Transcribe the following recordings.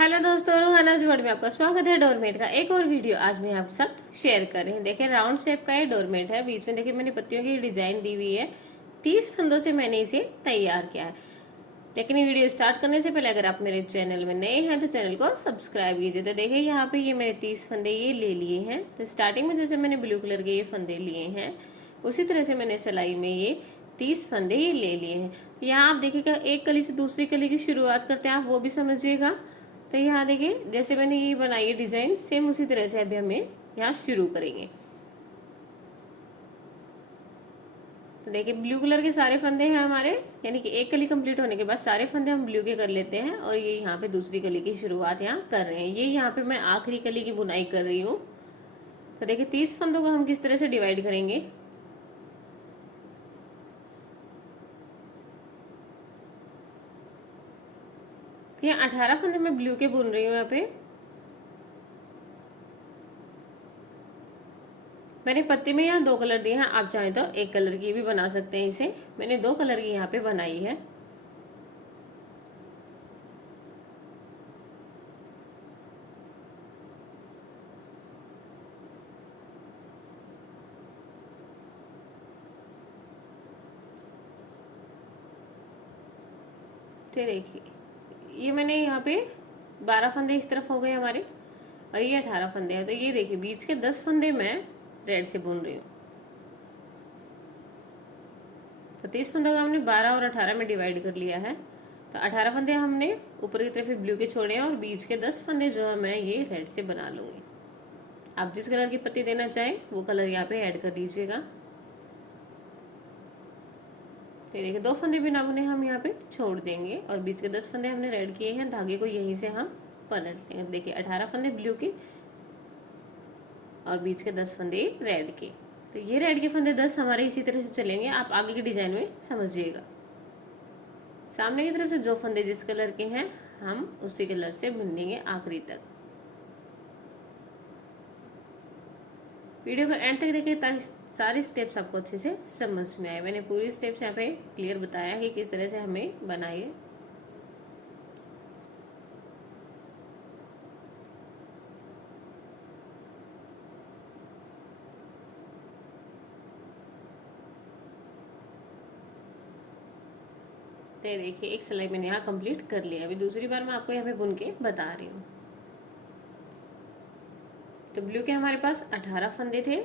Hello दोस्तों, Rohana world में आपका स्वागत है। डोरमेट का एक और वीडियो आज मैं आपके साथ शेयर कर रही हूँ। देखिए, राउंड शेप का ये डोरमेट है। बीच में देखिए मैंने पत्तियों की डिजाइन दी हुई है। 30 फंदों से मैंने इसे तैयार किया है। लेकिन ये वीडियो स्टार्ट करने से पहले अगर आप मेरे चैनल में नए हैं तो चैनल को सब्सक्राइब कीजिए। तो देखिए यहाँ पे ये मैंने 30 फंदे ये ले लिए हैं। तो स्टार्टिंग में जैसे मैंने ब्लू कलर के ये फंदे लिए हैं, उसी तरह से मैंने सिलाई में ये 30 फंदे ये ले लिए हैं। यहाँ आप देखिएगा, एक कली से दूसरी कली की शुरुआत करते हैं, आप वो भी समझिएगा। तो यहाँ देखिए, जैसे मैंने ये बनाई है डिजाइन, सेम उसी तरह से अभी हमें यहाँ शुरू करेंगे। तो देखिए, ब्लू कलर के सारे फंदे हैं हमारे, यानी कि एक कली कंप्लीट होने के बाद सारे फंदे हम ब्लू के कर लेते हैं। और ये यहाँ पे दूसरी कली की शुरुआत यहाँ कर रहे हैं। ये यहाँ पे मैं आखिरी कली की बुनाई कर रही हूँ। तो देखिए, 30 फंदों को हम किस तरह से डिवाइड करेंगे। तो यहाँ 18 फंदे मैं ब्लू के बुन रही हूँ। यहाँ पे मैंने पत्ती में यहाँ 2 कलर दिए हैं, आप चाहें तो एक कलर की भी बना सकते हैं। इसे मैंने 2 कलर की यहाँ पे बनाई है। तो देखिए, ये मैंने यहाँ पे 12 फंदे इस तरफ हो गए हमारे, और ये 18 फंदे हैं। तो ये देखिए, बीच के 10 फंदे मैं रेड से बुन रही हूँ। तो 30 फंदों का हमने 12 और 18 में डिवाइड कर लिया है। तो 18 फंदे हमने ऊपर की तरफ ब्लू के छोड़े हैं, और बीच के 10 फंदे जो है मैं ये रेड से बना लूंगी। आप जिस कलर की पत्ती देना चाहें वो कलर यहाँ पे ऐड कर दीजिएगा। तो देखिए, 2 फंदे बिना बुने हम यहाँ पे छोड़ देंगे, और बीच के 10 फंदे हमने रेड किए हैं। धागे को यहीं से हम पलट लेंगे। देखिए, 18 फंदे ब्लू के और बीच के 10 फंदे रेड के। तो ये रेड के फंदे 10 हमारे इसी तरह से चलेंगे। आप आगे की डिजाइन में समझिएगा। सामने की तरफ से जो फंदे जिस कलर के हैं हम उसी कलर से बुन लेंगे आखिरी तक। वीडियो को एंड तक देखिए ताकि सारे स्टेप्स आपको अच्छे से समझ में आए। मैंने पूरी स्टेप्स यहाँ पे क्लियर बताया कि किस तरह से हमें बनाइए। तो देखिए, एक सिलाई मैंने यहाँ कंप्लीट कर लिया। अभी दूसरी बार मैं आपको यहाँ पे बुन के बता रही हूँ। तो ब्लू के हमारे पास 18 फंदे थे।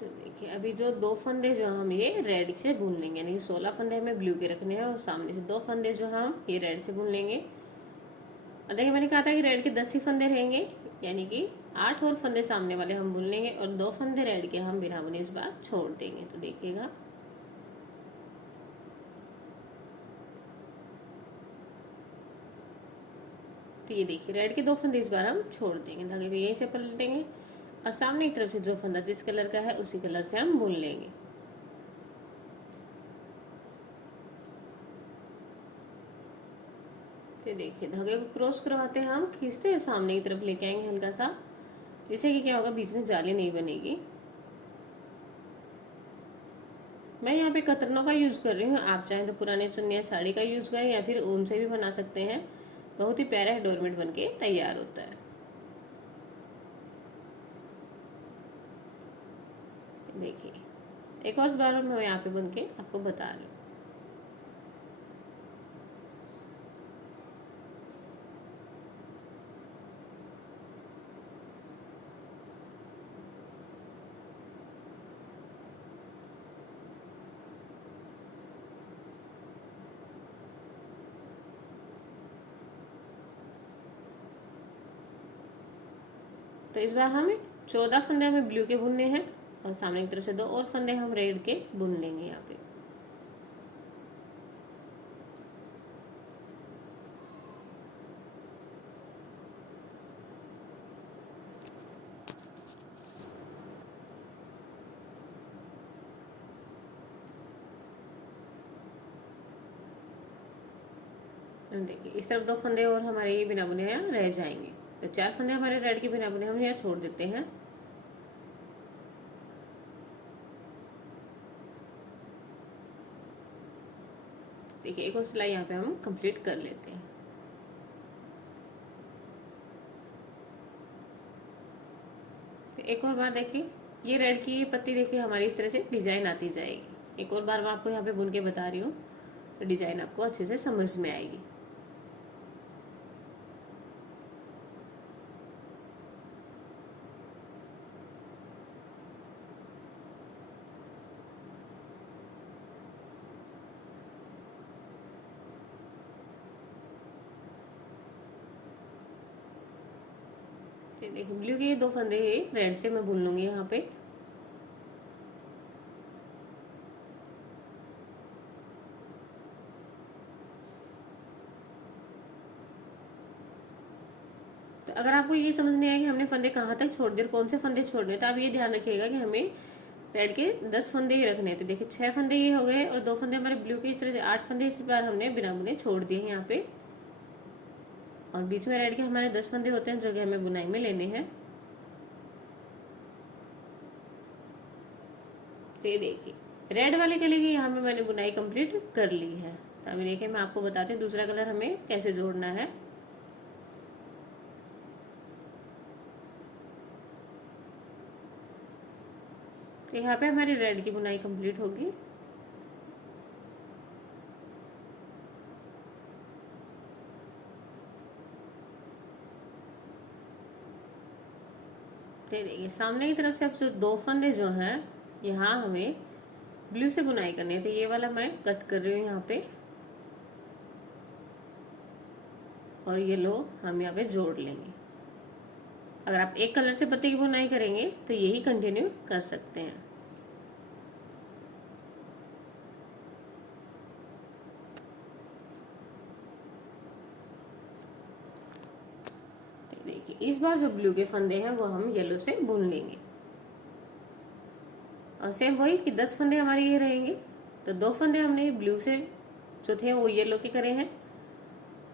तो देखिए, अभी जो 2 फंदे जो हम ये रेड से बुन लेंगे, यानी 16 फंदे हमें ब्लू के रखने हैं, और सामने से 2 फंदे जो हम ये रेड से बुन लेंगे। और देखिए, मैंने कहा था कि रेड के 10 ही फंदे रहेंगे, यानी कि 8 और फंदे सामने वाले हम बुन लेंगे, और 2 फंदे रेड के हम बिना बुने इस बार छोड़ देंगे। तो देखिएगा, तो ये देखिए, रेड के 2 फंदे इस बार हम छोड़ देंगे। धागे को यहीं से पलटेंगे, और सामने की तरफ से जो फंदा जिस कलर का है उसी कलर से हम बुन लेंगे। तो देखिए, धागे को क्रॉस करवाते हैं, हम खींचते हैं, सामने की तरफ लेके आएंगे हल्का सा, जिससे कि क्या होगा, बीच में जाली नहीं बनेगी। मैं यहाँ पे कतरनों का यूज कर रही हूँ। आप चाहें तो पुराने चुन्नी या साड़ी का यूज करें, या फिर ऊन से भी बना सकते हैं। बहुत ही प्यारा डोरमेट बन के तैयार होता है। देखिए, एक और बार मैं यहाँ पे बुन के आपको बता रही हूँ। तो इस बार हमें 14 फंदे हमें ब्लू के बुनने हैं, और सामने की तरफ से 2 और फंदे हम रेड के बुन लेंगे यहाँ पे। देखिए इस तरफ 2 फंदे और हमारे ये बिना बुने यहाँ रह जाएंगे, तो 4 फंदे हमारे रेड के बिना बुने हम यहाँ छोड़ देते हैं। देखिए एक और सिलाई यहाँ पे हम कंप्लीट कर लेते हैं। तो एक और बार देखिए ये रेड की पत्ती देखिए हमारी इस तरह से डिजाइन आती जाएगी। एक और बार मैं आपको यहाँ पे बुन के बता रही हूँ, तो डिजाइन आपको अच्छे से समझ में आएगी। देखिए ब्लू के ये 2 फंदे रेड से मैं बुन लूंगी यहाँ पे। तो अगर आपको ये समझ नहीं आया कि हमने फंदे कहाँ तक छोड़ दिए और कौन से फंदे छोड़ने, तो आप ये ध्यान रखिएगा कि हमें रेड के 10 फंदे ही रखने हैं। तो देखिए 6 फंदे ये हो गए और 2 फंदे हमारे ब्लू के, इस तरह से 8 फंदे इस बार हमने बिना बुने छोड़ दिए हैं यहाँ पे। और बीच में रेड के हमारे 10 फंदे होते हैं जो कि हमें बुनाई में लेने हैं। तो ये देखिए रेड वाले कलर की यहाँ पे मैंने बुनाई कंप्लीट कर ली है। तो अभी देखिए मैं आपको बताती हूँ दूसरा कलर हमें कैसे जोड़ना है। तो यहाँ पे हमारी रेड की बुनाई कंप्लीट होगी। तो देखिए सामने की तरफ से अब जो 2 फंदे जो हैं यहाँ हमें ब्लू से बुनाई करनी है, तो ये वाला मैं कट कर रही हूँ यहाँ पे, और ये लो हम यहाँ पे जोड़ लेंगे। अगर आप एक कलर से पत्ते की बुनाई करेंगे तो यही कंटिन्यू कर सकते हैं। देखिए इस बार जो ब्लू के फंदे हैं वो हम येलो से बुन लेंगे, और सेम वही कि 10 फंदे हमारे ये रहेंगे। तो 2 फंदे हमने ब्लू से जो थे वो येलो के करे हैं,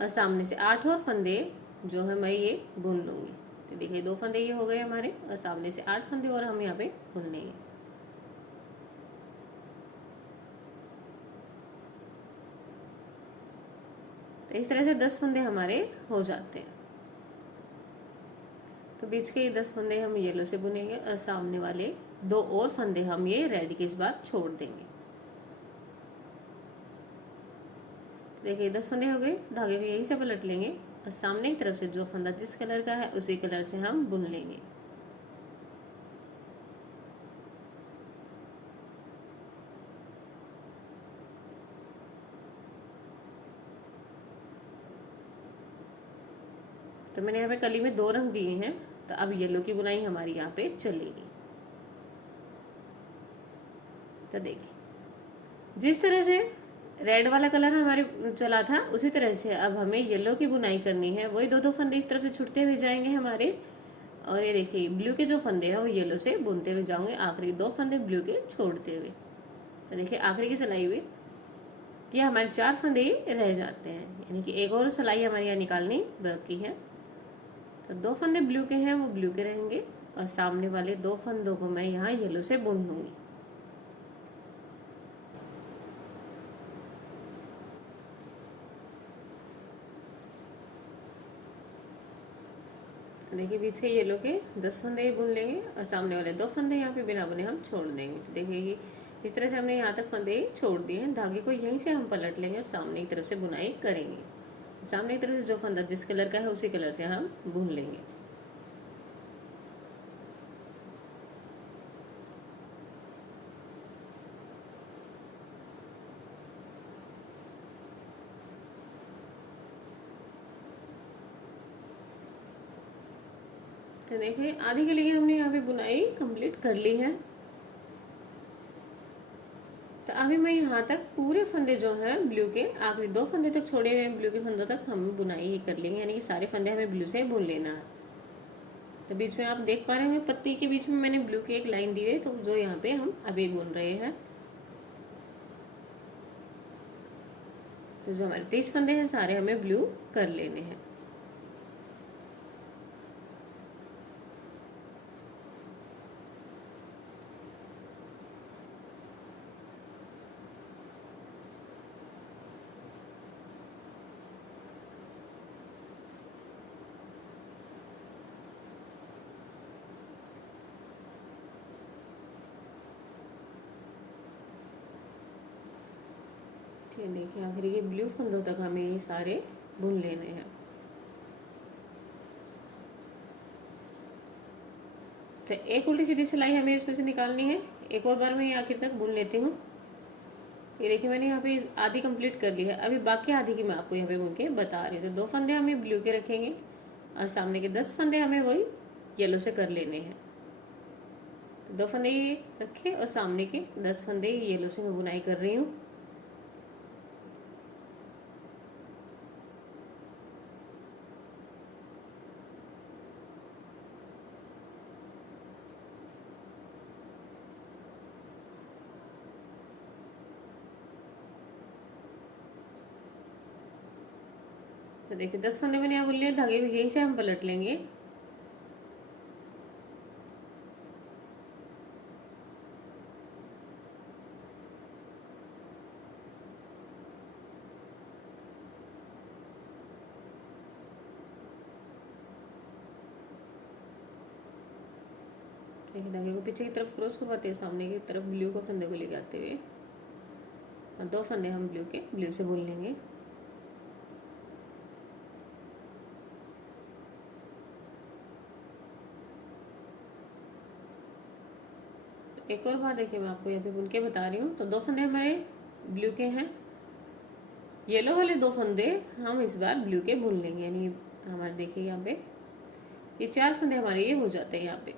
और सामने से 8 और फंदे जो है मैं ये बुन लूंगी। तो देखिए 2 फंदे ये हो गए हमारे, और सामने से 8 फंदे और हम यहाँ पे बुन लेंगे। तो इस तरह से 10 फंदे हमारे हो जाते हैं। तो बीच के ये 10 फंदे हम येलो से बुनेंगे, और सामने वाले 2 और फंदे हम ये रेड के इस बार छोड़ देंगे। देखिए 10 फंदे हो गए, धागे को यहीं से पलट लेंगे, और सामने की तरफ से जो फंदा जिस कलर का है उसी कलर से हम बुन लेंगे। तो मैंने यहाँ पे कली में 2 रंग दिए हैं, तो अब येलो की बुनाई हमारी यहाँ पे चलेगी। तो देखिए जिस तरह से रेड वाला कलर हमारे चला था उसी तरह से अब हमें येलो की बुनाई करनी है। वही 2-2 फंदे इस तरफ से छुटते हुए जाएंगे हमारे, और ये देखिए ब्लू के जो फंदे हैं वो येलो से बुनते हुए जाओगे, आखिरी 2 फंदे ब्लू के छोड़ते हुए। तो देखिए आखिरी की सिलाई हुई कि हमारे 4 फंदे रह जाते हैं, यानी कि एक और सिलाई हमारे यहाँ निकालनी बाकी है। तो 2 फंदे ब्लू के हैं वो ब्लू के रहेंगे, और सामने वाले 2 फंदों को मैं यहाँ येलो से बुन लूंगी। तो देखिए पीछे येलो के 10 फंदे बुन लेंगे, और सामने वाले 2 फंदे यहाँ पे बिना बुने हम छोड़ देंगे। तो देखिए ये इस तरह से हमने यहाँ तक फंदे छोड़ दिए हैं। धागे को यहीं से हम पलट लेंगे और सामने की तरफ से बुनाई करेंगे। तो सामने की तरफ से जो फंदा जिस कलर का है उसी कलर से हम बुन लेंगे। तो देखिए आधी के लिए हमने यहाँ पे बुनाई कंप्लीट कर ली है। तो अभी मैं यहाँ तक पूरे फंदे जो हैं ब्लू के आखिरी 2 फंदे तक छोड़े हुए ब्लू के फंदों तक हम बुनाई ही कर लेंगे, यानी कि सारे फंदे हमें ब्लू से बुन लेना है। तो बीच में आप देख पा रहे होंगे पत्ती के बीच में मैंने ब्लू की एक लाइन दी है, तो जो यहाँ पे हम अभी बुन रहे हैं। तो जो हमारे 30 फंदे हैं सारे हमें ब्लू कर लेने हैं। ठीक है, देखिए आखिर ये ब्लू फंदों तक हमें ये सारे बुन लेने हैं। तो एक उल्टी सीधी सिलाई हमें इसमें से निकालनी है। एक और बार मैं ये आखिर तक बुन लेती हूँ। ये देखिए मैंने यहाँ पे आधी कंप्लीट कर ली है। अभी बाकी आधी की मैं आपको यहाँ पे बुन के बता रही हूँ। तो 2 फंदे हमें ब्लू के रखेंगे और सामने के 10 फंदे हमें वही येलो से कर लेने हैं। तो 2 फंदे ये रखे और सामने के 10 फंदे येलो से मैं बुनाई कर रही हूँ। तो देखिए 10 फंदे मैंने यहाँ बुन लिए। धागे को यहीं से हम पलट लेंगे। देखिए धागे को पीछे की तरफ क्रॉस करवाते हैं, सामने की तरफ ब्लू को फंदे को ले जाते हुए और 2 फंदे हम ब्लू से बुन लेंगे। एक और बार देखिए मैं आपको यहाँ पे बुन के बता रही हूँ। तो 2 फंदे हमारे ब्लू के हैं। येलो वाले 2 फंदे हम इस बार ब्लू के बुन लेंगे। यानी हमारे देखिए यहाँ पे ये 4 फंदे हमारे ये हो जाते हैं यहाँ पे।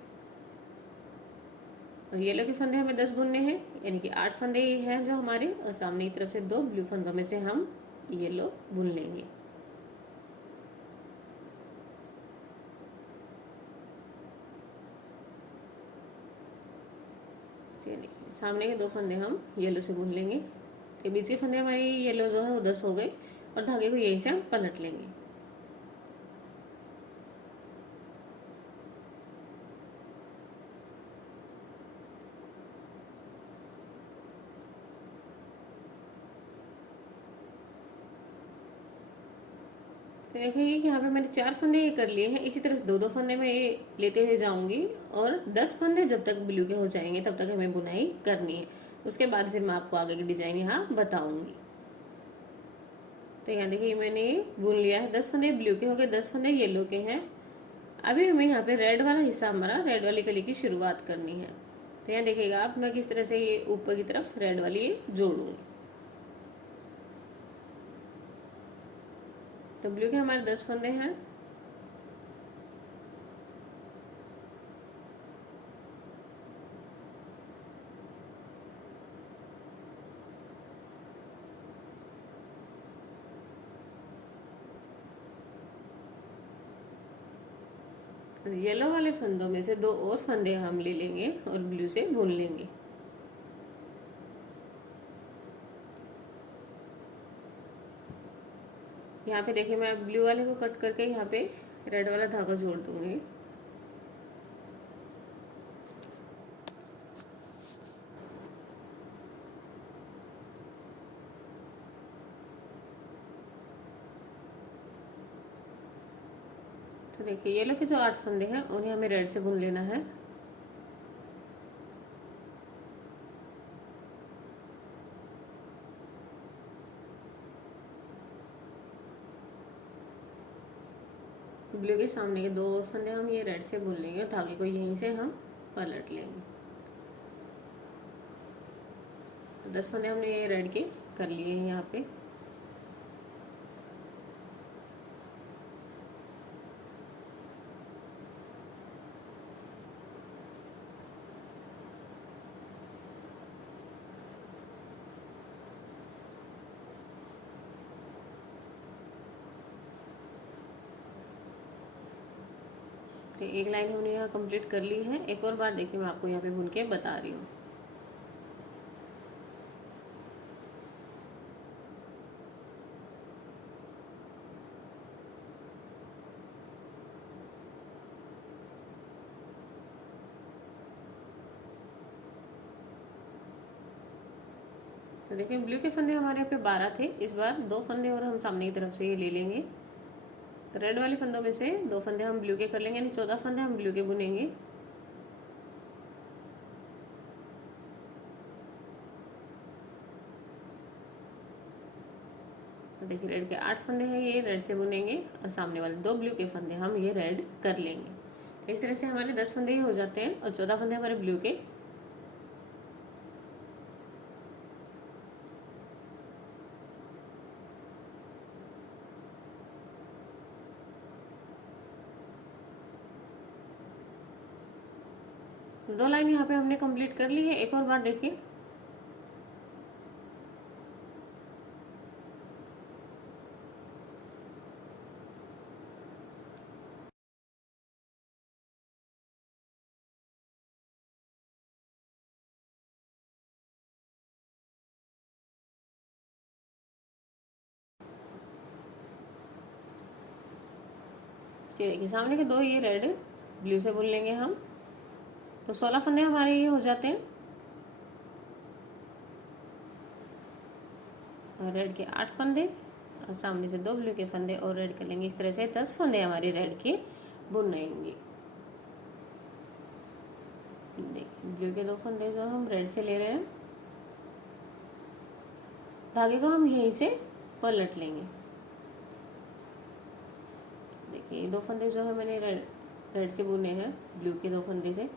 और येलो के फंदे हमें 10 बुनने हैं, यानी कि 8 फंदे ये हैं जो हमारे, और सामने की तरफ से 2 ब्लू फंदों में से हम येलो बुन लेंगे। सामने के 2 फंदे हम येलो से बुन लेंगे। तो बीच के फंदे हमारी येलो जो है वो 10 हो गए और धागे को यहीं से हम पलट लेंगे। तो देखिए यहाँ पे मैंने 4 फंदे ये कर लिए हैं। इसी तरह 2-2 फंदे मैं ये लेते हुए जाऊंगी और 10 फंदे जब तक ब्लू के हो जाएंगे तब तक हमें बुनाई करनी है। उसके बाद फिर मैं आपको आगे की डिजाइन यहाँ बताऊंगी। तो यहाँ देखिए मैंने ये बुन लिया है। 10 फंदे ब्लू के हो गए, 10 फंदे येलो के हैं। अभी हमें यहाँ पे रेड वाला हिस्सा, हमारा रेड वाली कली की शुरुआत करनी है। तो यहाँ देखिएगा आप, मैं किस तरह से ये ऊपर की तरफ रेड वाली ये जोड़ूंगी। तो ब्लू के हमारे 10 फंदे हैं। येलो वाले फंदों में से 2 और फंदे हम ले लेंगे और ब्लू से बुन लेंगे। यहाँ पे देखिए मैं ब्लू वाले को कट करके यहाँ पे रेड वाला धागा जोड़ दूंगी। तो देखिए येलो के जो 8 फंदे हैं उन्हें हमें रेड से बुन लेना है। ब्लू के सामने के 2 और फंदे हम ये रेड से बुन लेंगे और धागे को यहीं से हम पलट लेंगे। 10 फंदे हमने ये रेड के कर लिए हैं यहाँ पे। तो एक लाइन हमने यहाँ कंप्लीट कर ली है। एक और बार देखिए मैं आपको यहाँ पे बुन के बता रही हूँ। तो देखिए ब्लू के फंदे हमारे यहाँ पे 12 थे, इस बार 2 फंदे और हम सामने की तरफ से ये ले लेंगे। तो रेड वाले फंदों में से 2 फंदे हम ब्लू के कर लेंगे, यानी 14 फंदे हम ब्लू के बुनेंगे। तो देखिए रेड के 8 फंदे हैं, ये रेड से बुनेंगे और सामने वाले 2 ब्लू के फंदे हम ये रेड कर लेंगे। तो इस तरह से हमारे 10 फंदे ही हो जाते हैं और 14 फंदे हमारे ब्लू के। दो लाइन यहाँ पे हमने कंप्लीट कर ली है। एक और बार देखिए, देखिए सामने के 2 ये रेड ब्लू से बुन लेंगे हम। तो 16 फंदे हमारे ये हो जाते हैं और रेड के 8 फंदे और सामने से 2 ब्लू के फंदे और रेड कर लेंगे। इस तरह से 10 फंदे हमारे रेड के बुनेंगे। देखिए ब्लू के 2 फंदे जो हम रेड से ले रहे हैं, धागे को हम यहीं से पलट लेंगे। देखिए ये 2 फंदे जो है मैंने रेड से बुने हैं ब्लू के 2 फंदे से।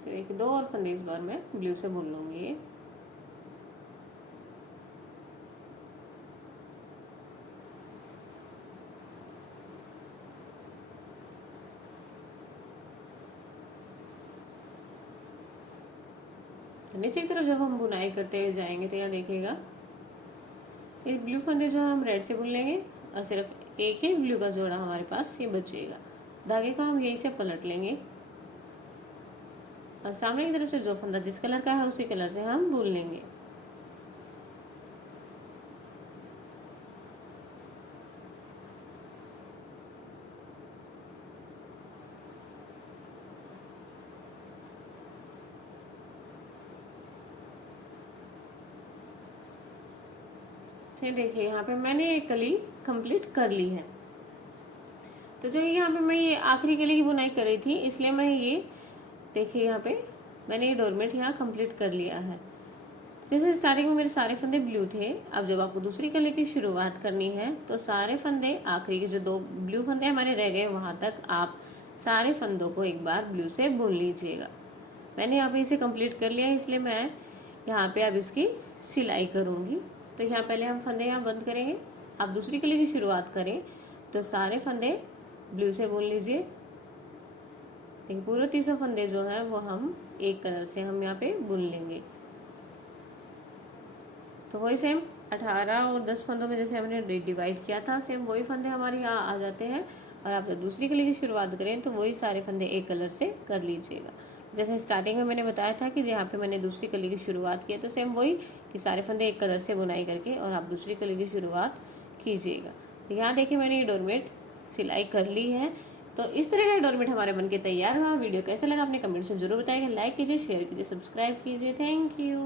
तो एक 2 और फंदे इस बार मैं ब्लू से बुन लूंगी ये। नीचे की तरफ जब हम बुनाई करते जाएंगे तो यहाँ देखिएगा ये ब्लू फंदे जो हम रेड से बुन लेंगे और सिर्फ एक ही ब्लू का जोड़ा हमारे पास ये बचेगा। धागे को हम यहीं से पलट लेंगे और सामने की तरफ से जो फंदा जिस कलर का है उसी कलर से हम बुन लेंगे। देखिए यहाँ पे मैंने एक कली कंप्लीट कर ली है। तो जो यहाँ पे मैं ये आखिरी कली की बुनाई कर रही थी, इसलिए मैं ये देखिए यहाँ पे मैंने ये डोरमेट यहाँ कंप्लीट कर लिया है। जैसे स्टार्टिंग में मेरे सारे फंदे ब्लू थे, अब जब आपको दूसरी कली की शुरुआत करनी है तो सारे फंदे आखिरी के जो 2 ब्लू फंदे हमारे रह गए वहाँ तक आप सारे फंदों को एक बार ब्लू से बुन लीजिएगा। मैंने यहाँ पे इसे कंप्लीट कर लिया है, इसलिए मैं यहाँ पे अब इसकी सिलाई करूँगी। तो यहाँ पहले हम फंदे यहाँ बंद करेंगे। आप दूसरी कली की शुरुआत करें तो सारे फंदे ब्लू से बुन लीजिए। देखिए पूरे 300 फंदे जो हैं वो हम एक कलर से हम यहाँ पे बुन लेंगे। तो वही सेम 18 और 10 फंदों में जैसे हमने डिवाइड किया था, सेम वही फंदे हमारे यहाँ आ जाते हैं। और आप जब दूसरी कली की शुरुआत करें तो वही सारे फंदे एक कलर से कर लीजिएगा। जैसे स्टार्टिंग में मैंने बताया था कि यहाँ पे मैंने दूसरी कली की शुरुआत की, तो सेम वही कि सारे फंदे एक कलर से बुनाई करके और आप दूसरी कली की शुरुआत कीजिएगा। तो यहाँ देखिए मैंने ये डोरमेट सिलाई कर ली है। तो इस तरह का डोरमेट हमारे बनके तैयार हुआ। वीडियो कैसा लगा अपने कमेंट से जरूर बताइएगा। लाइक कीजिए, शेयर कीजिए, सब्सक्राइब कीजिए। Thank you.